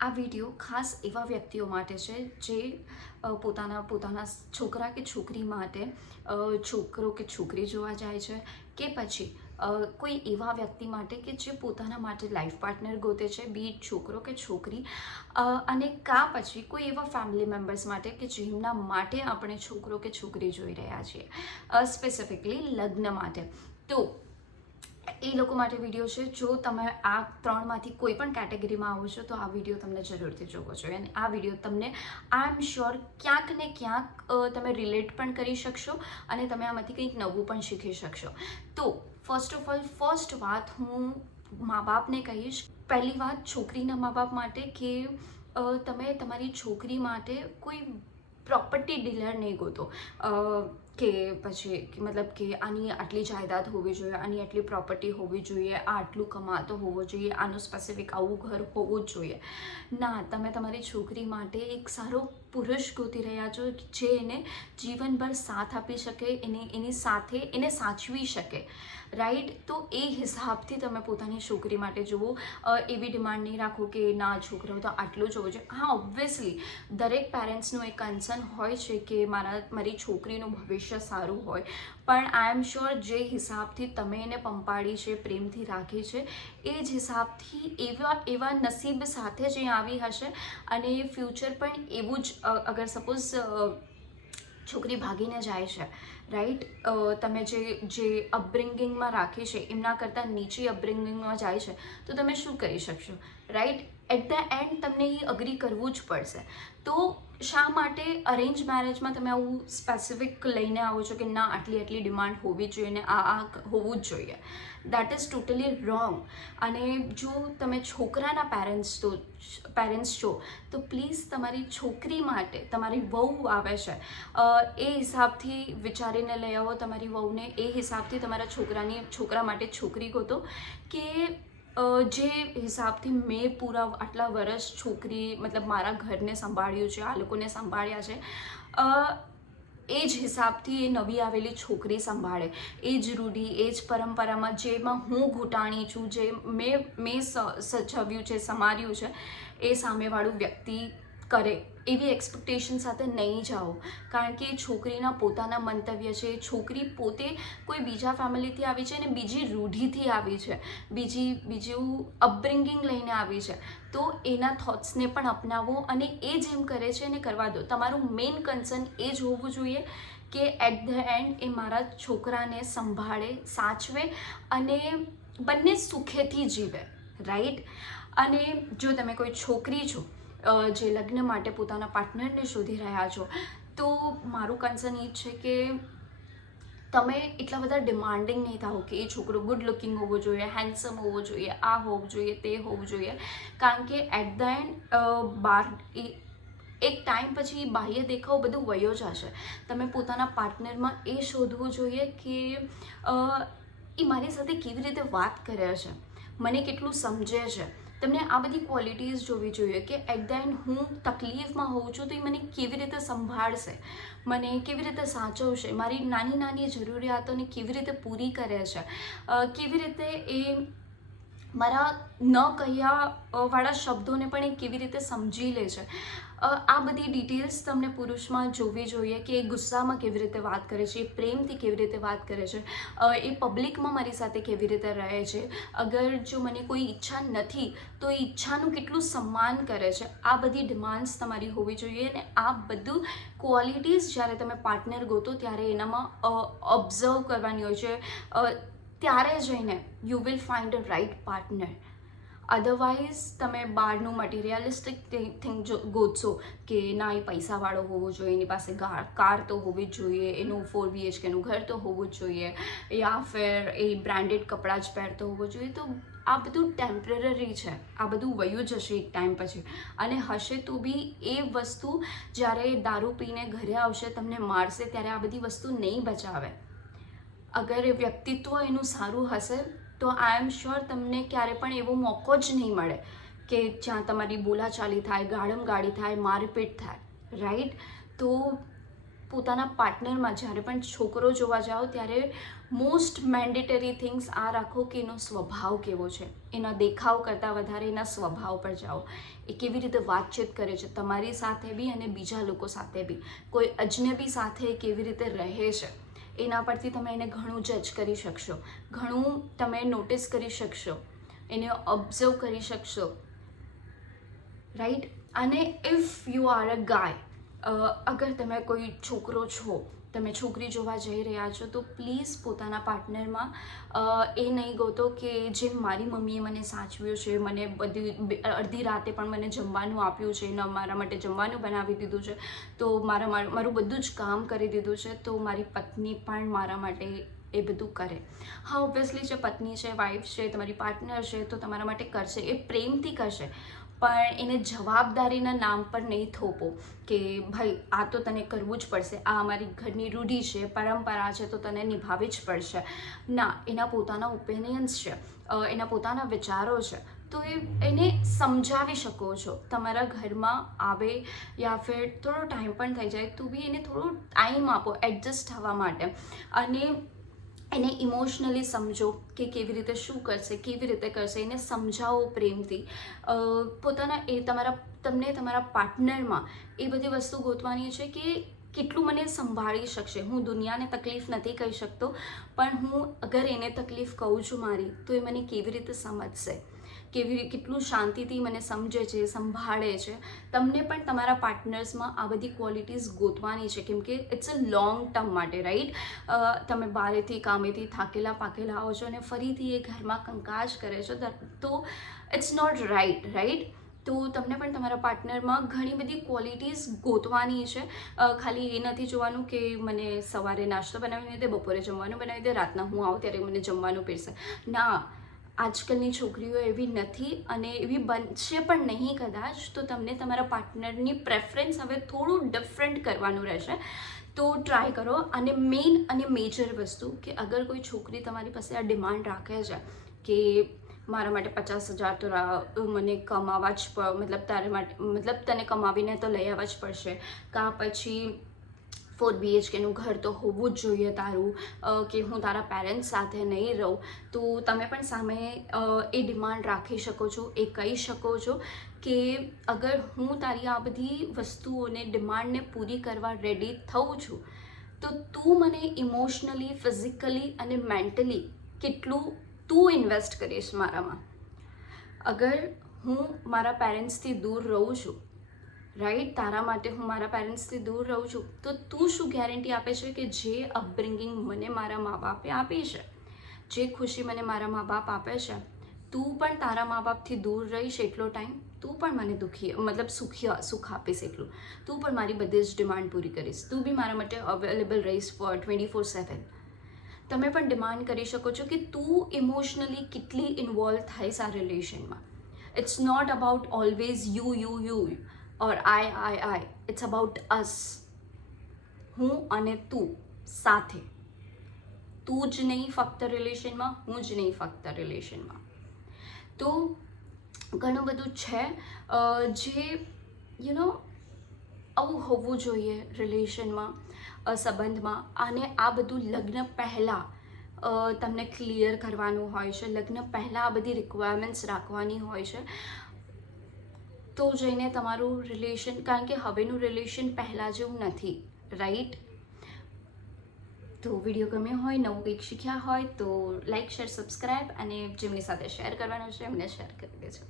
આ વિડીયો ખાસ એવા વ્યક્તિઓ માટે છે જે પોતાના છોકરા કે છોકરી માટે છોકરો કે છોકરી જોવા જાય છે, કે પછી કોઈ એવા વ્યક્તિ માટે કે જે પોતાના માટે લાઈફ પાર્ટનર ગોતે છે, બી છોકરો કે છોકરી, અને કા પછી કોઈ એવા ફેમિલી મેમ્બર્સ માટે કે જેમના માટે આપણે છોકરો કે છોકરી જોઈ રહ્યા છીએ, સ્પેસિફિકલી લગ્ન માટે. તો એ લોકો માટે વિડીયો છે. જો તમે આ ત્રણમાંથી કોઈ પણ કેટેગરીમાં આવો છો તો આ વિડીયો તમને જરૂરથી જોવો જોઈએ, અને આ વિડીયો તમને આઈ એમ શ્યોર ક્યાંક ને ક્યાંક તમે રિલેટ પણ કરી શકશો અને તમે આમાંથી કંઈક નવું પણ શીખી શકશો. તો ફર્સ્ટ વાત હું મા બાપને કહીશ. પહેલી વાત છોકરીના મા બાપ માટે કે તમે તમારી છોકરી માટે કોઈ પ્રોપર્ટી ડીલર નહીં ગોતો, કે પછી મતલબ કે આની આટલી જાયદાદ હોવી જોઈએ, આની આટલી પ્રોપર્ટી હોવી જોઈએ, આ આટલું કમાતો હોવો જોઈએ, આનું સ્પેસિફિક આવું ઘર હોવું જ જોઈએ. ના, તમે તમારી છોકરી માટે એક સારો પુરુષ ગોતી રહ્યા છો જે એને જીવનભર સાથ આપી શકે, એની સાથે એને સાચવી શકે, રાઈટ? તો એ હિસાબથી તમે પોતાની છોકરી માટે જુઓ. એવી ડિમાન્ડ નહીં રાખો કે ના, છોકરો તો આટલું જ હોવું જોઈએ. હા, ઓબ્વિયસલી દરેક પેરેન્ટ્સનું એક કન્સર્ન હોય છે કે મારી છોકરીનું ભવિષ્ય સારું હોય, પણ આઈ એમ શ્યોર જે હિસાબથી તમે એને પંપાળી છે, પ્રેમથી રાખી છે, એ જ હિસાબથી એવા નસીબ સાથે જ એ આવી હશે, અને ફ્યુચર પણ એવું જ. અગર સપોઝ છોકરી ભાગીને જાય છે, રાઈટ, તમે જે અપબ્રિંગિંગમાં રાખી છે એમના કરતાં નીચી અપબ્રિંગિંગમાં જાય છે, તો તમે શું કરી શકશો, રાઈટ? એટ ધ એન્ડ તમને એ અગ્રી કરવું જ પડશે. તો શા માટે અરેન્જ મેરેજમાં તમે આવું સ્પેસિફિક લઈને આવો છો કે ના, આટલી ડિમાન્ડ હોવી જોઈએ ને આ હોવું જ જોઈએ? That is totally wrong. અને જો તમે છોકરાના પેરેન્ટ્સ છો તો પ્લીઝ તમારી છોકરી માટે, તમારી વહુ આવે છે એ હિસાબથી વિચારીને લઈ આવો તમારી વહુને, એ હિસાબથી તમારા છોકરા માટે છોકરી ગોતો કે જે હિસાબથી મેં પૂરા આટલા વર્ષ મતલબ મારા ઘરને સંભાળ્યું છે, આ લોકોને સંભાળ્યા છે, એ જ હિસાબથી એ નવી આવેલી છોકરી સંભાળે, એ જ રૂઢી, એ જ પરંપરામાં જેમાં હું ઘૂંટાણી છું, જે મેં સચવ્યું છે, સમાર્યું છે, એ સામેવાળું વ્યક્તિ કરે એવી એક્સપેક્ટેશન સાથે નહીં જાઓ. કારણ કે છોકરીના પોતાના મંતવ્ય છે, છોકરી પોતે કોઈ બીજા ફેમિલીથી આવી છે અને બીજી રૂઢિથી આવી છે, બીજું અપબ્રિંગિંગ લઈને આવી છે, તો એના થોટ્સને પણ અપનાવો અને એ જેમ કરે છે એને કરવા દો. તમારું મેઇન કન્સર્ન એ જ હોવું જોઈએ કે એટ ધ એન્ડ એ મારા છોકરાને સંભાળે, સાચવે અને બંને સુખેથી જીવે, રાઈટ? અને જો તમે કોઈ છોકરી છો જે લગ્ન માટે પોતાના પાર્ટનરને શોધી રહ્યા છો, તો મારું કન્સર્ન એ જ છે કે તમે એટલા બધા ડિમાન્ડિંગ નહીં થાઓ કે એ છોકરો ગુડ લુકિંગ હોવો જોઈએ, હેન્ડસમ હોવો જોઈએ, આ હોવું જોઈએ, તે હોવું જોઈએ. કારણ કે એટ ધ એન્ડ એક ટાઈમ પછી બાહ્ય દેખાવ બધું વયો જશે. તમે પોતાના પાર્ટનરમાં એ શોધવું જોઈએ કે એ મારી સાથે કેવી રીતે વાત કરે છે, મને કેટલું સમજે છે. તમને આ બધી ક્વોલિટીઝ જોવી જોઈએ કે એટ ધ એન્ડ હું તકલીફમાં હોઉં છું તો એ મને કેવી રીતે સંભાળશે, મને કેવી રીતે સાચવશે, મારી નાની જરૂરિયાતોને કેવી રીતે પૂરી કરે છે, કેવી રીતે એ મારા ન કહ્યા વાળા શબ્દોને પણ એ કેવી રીતે સમજી લે છે. આ બધી ડિટેલ્સ તમને પુરુષમાં જોવી જોઈએ કે એ ગુસ્સામાં કેવી રીતે વાત કરે છે, એ પ્રેમથી કેવી રીતે વાત કરે છે, એ પબ્લિકમાં મારી સાથે કેવી રીતે રહે છે, અગર જો મને કોઈ ઈચ્છા નથી તો એ ઈચ્છાનું કેટલું સન્માન કરે છે. આ બધી ડિમાન્ડ્સ તમારી હોવી જોઈએ, અને આ બધું ક્વોલિટીઝ જ્યારે તમે પાર્ટનર ગોતો ત્યારે એનામાં ઓબ્ઝર્વ કરવાની હોય છે. ત્યારે જઈને you will find a right partner. Otherwise તમે બહારનું મટીરિયલિસ્ટિક થિંગ ગોતશો કે ના, એ પૈસાવાળો હોવો જોઈએ, એની પાસે કાર તો હોવી જ જોઈએ, એનું 4 BHKનું ઘર તો હોવું જ જોઈએ, યા ફિર એ બ્રાન્ડેડ કપડાં જ પહેરતો હોવો જોઈએ. તો આ બધું ટેમ્પરરી છે, આ બધું વયું જશે એક ટાઈમ પછી, અને હશે તો બી એ વસ્તુ જ્યારે દારૂ પીને ઘરે આવશે, તમને મારશે, ત્યારે આ બધી વસ્તુ નહીં બચાવે. અગર એ વ્યક્તિત્વ એનું સારું હશે તો આઈ એમ શ્યોર તમને ક્યારે પણ એવો મોકો જ નહીં મળે કે જ્યાં તમારી બોલાચાલી થાય, ગાળમગાળી થાય, મારપીટ થાય, રાઈટ? તો પોતાના પાર્ટનરમાં જ્યારે પણ છોકરો જોવા જાઓ ત્યારે મોસ્ટ મેન્ડેટરી થિંગ્સ આ રાખો કે એનો સ્વભાવ કેવો છે. એના દેખાવ કરતાં વધારે એના સ્વભાવ પર જાઓ. એ કેવી રીતે વાતચીત કરે છે તમારી સાથે બી અને બીજા લોકો સાથે બી, કોઈ અજનબી સાથે કેવી રીતે રહે છે, એના પરથી તમે એને ઘણું જજ કરી શકશો, ઘણું તમે નોટિસ કરી શકશો, એને ઓબ્ઝર્વ કરી શકશો, રાઈટ. અને ઇફ યુ આર અ ગાય, અગર તમે કોઈ છોકરો છો, તમે છોકરી જોવા જઈ રહ્યા છો, તો પ્લીઝ પોતાના પાર્ટનરમાં એ નહીં ગોતો કે જેમ મારી મમ્મીએ મને સાચવ્યો છે, મને બધી અડધી રાતે પણ મને જમવાનું આપ્યું છે, ને મારા માટે જમવાનું બનાવી દીધું છે, તો મારું બધું જ કામ કરી દીધું છે, તો મારી પત્ની પણ મારા માટે એ બધું કરે. હા, ઓબ્વિયસલી છે, પત્ની છે, વાઈફ છે, તમારી પાર્ટનર છે, તો તમારા માટે કરશે, એ પ્રેમથી કરશે, પણ એને જવાબદારીના નામ પર નહીં થોપો કે ભાઈ આ તો તને કરવું જ પડશે, આ અમારી ઘરની રૂઢિ છે, પરંપરા છે, તો તને નિભાવવી જ પડશે. ના, એના પોતાના ઓપિનિયન્સ છે, એના પોતાના વિચારો છે, તો એને સમજાવી શકો છો. તમારા ઘરમાં આવે યા ફિર થોડો ટાઈમ પણ થઈ જાય તો બી એને થોડો ટાઈમ આપો એડજસ્ટ થવા માટે, અને એને ઇમોશનલી સમજો કે કેવી રીતે શું કરશે, કેવી રીતે કરશે, એને સમજાવો પ્રેમથી. તમને તમારા પાર્ટનરમાં એ બધી વસ્તુ ગોતવાની છે કે કેટલું મને સંભાળી શકશે. હું દુનિયાને તકલીફ નથી કહી શકતો, પણ હું અગર એને તકલીફ કહું છું મારી, તો એ મને કેવી રીતે સમજશે, કેટલું શાંતિથી મને સમજે છે, સંભાળે છે. તમને પણ તમારા પાર્ટનર્સમાં આ બધી ક્વોલિટીઝ ગોતવાની છે, કેમ કે ઇટ્સ અ લોંગ ટર્મ માટે, રાઈટ. તમે બારેથી કામેથી થાકેલા પાકેલા આવો છો અને ફરીથી એ ઘરમાં કંકાસ કરે છો, તો ઇટ્સ નોટ રાઈટ. તો તમને પણ તમારા પાર્ટનરમાં ઘણી બધી ક્વોલિટીઝ ગોતવાની છે. ખાલી એ નથી જોવાનું કે મને સવારે નાસ્તો બનાવીને દે, બપોરે જમવાનું બનાવી દે, રાતના હું આવું ત્યારે મને જમવાનું પીરસે. ના, આજકાલની છોકરીઓ એવી નથી અને એવી બનશે પણ નહીં કદાચ. તો તમને તમારા પાર્ટનરની પ્રેફરન્સ હવે થોડું ડિફરન્ટ કરવાનું રહેશે, તો ટ્રાય કરો. અને મેઇન અને મેજર વસ્તુ કે અગર કોઈ છોકરી તમારી પાસે આ ડિમાન્ડ રાખે છે કે મારા માટે 50,000 તો મને કમાવા જ મતલબ તને કમાવીને તો લઈ આવવા જ પડશે, કાં પછી 4 BHKનું ઘર તો હોવું જ જોઈએ તારું, કે હું તારા પેરેન્ટ્સ સાથે નહીં રહું, તો તમે પણ સામે એ ડિમાન્ડ રાખી શકો છો. એ કહી શકો છો કે અગર હું તારી આ બધી વસ્તુઓને ડિમાન્ડને પૂરી કરવા રેડી થઉં છું, તો તું મને ઇમોશનલી, ફિઝિકલી અને મેન્ટલી કેટલું તું ઇન્વેસ્ટ કરીશ મારામાં. અગર હું મારા પેરેન્ટ્સથી દૂર રહું છું, રાઈટ, તારા માટે હું મારા પેરેન્ટ્સથી દૂર રહું છું, તો તું શું ગેરંટી આપે છે કે જે અપબ્રિંગિંગ મને મારા મા બાપે આપી છે, જે ખુશી મને મારા મા બાપ આપે છે, તું પણ તારા મા બાપથી દૂર રહીશ એટલો ટાઈમ, તું પણ મને સુખ આપીશ એટલું, તું પણ મારી બધી જ ડિમાન્ડ પૂરી કરીશ, તું બી મારા માટે અવેલેબલ રહીશ ફોર 24/7. તમે પણ ડિમાન્ડ કરી શકો છો કે તું ઇમોશનલી કેટલી ઇન્વોલ્વ થઈશ આ રિલેશનમાં. It's not about always you or I. It's about us. હું અને તું સાથે. તું જ નહીં ફક્ત રિલેશનમાં, હું જ નહીં ફક્ત રિલેશનમાં. તો ઘણું બધું છે જે આવું હોવું જોઈએ રિલેશનમાં, સંબંધમાં. અને આ બધું લગ્ન પહેલાં તમને ક્લિયર કરવાનું હોય છે, લગ્ન પહેલાં આ બધી રિક્વાયરમેન્ટ્સ રાખવાની હોય છે, તો જઈને તમારું રિલેશન, કારણ કે હવેનું રિલેશન પહેલાં જેવું નથી, રાઈટ. તો વિડીયો ગમ્યો હોય, નવું કંઈક શીખ્યા હોય તો લાઇક, શેર, સબસ્ક્રાઈબ, અને જેમની સાથે શેર કરવાનું છે એમને શેર કરી દેજો.